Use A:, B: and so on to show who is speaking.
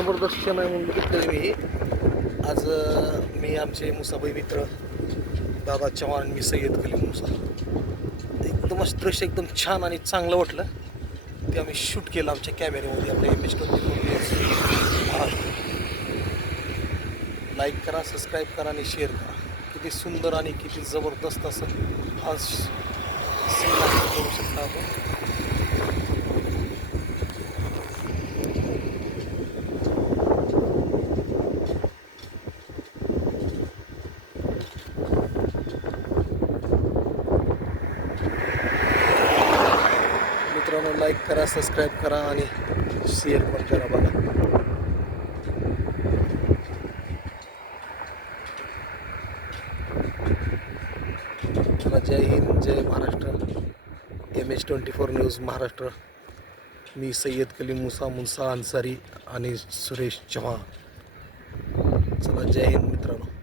A: जबरदस्त क्षण आहे म्हणून बघितलेलं मी. आज मी आमचे मुसाबाई मित्र दादा चव्हाण मी सय्यद कलीम मुसा. एकदमच दृश्य एकदम छान आणि चांगलं वाटलं. ते आम्ही शूट केलं आमच्या कॅमेऱ्यामध्ये. आपल्या एम एच लाईक करा सबस्क्राईब करा आणि शेअर करा. किती सुंदर आणि किती जबरदस्त असं हा करू शकता आपण. मित्रांनो लाईक करा सबस्क्राईब करा आणि शेअर पण करा बघा. चला Jai Hind Jai Maharashtra. M H twenty four news Maharashtra. मी सय्यद कलीम मुसा मुन्सा अन्सारी आणि सुरेश चव्हाण. चला जय हिंद मित्रांनो.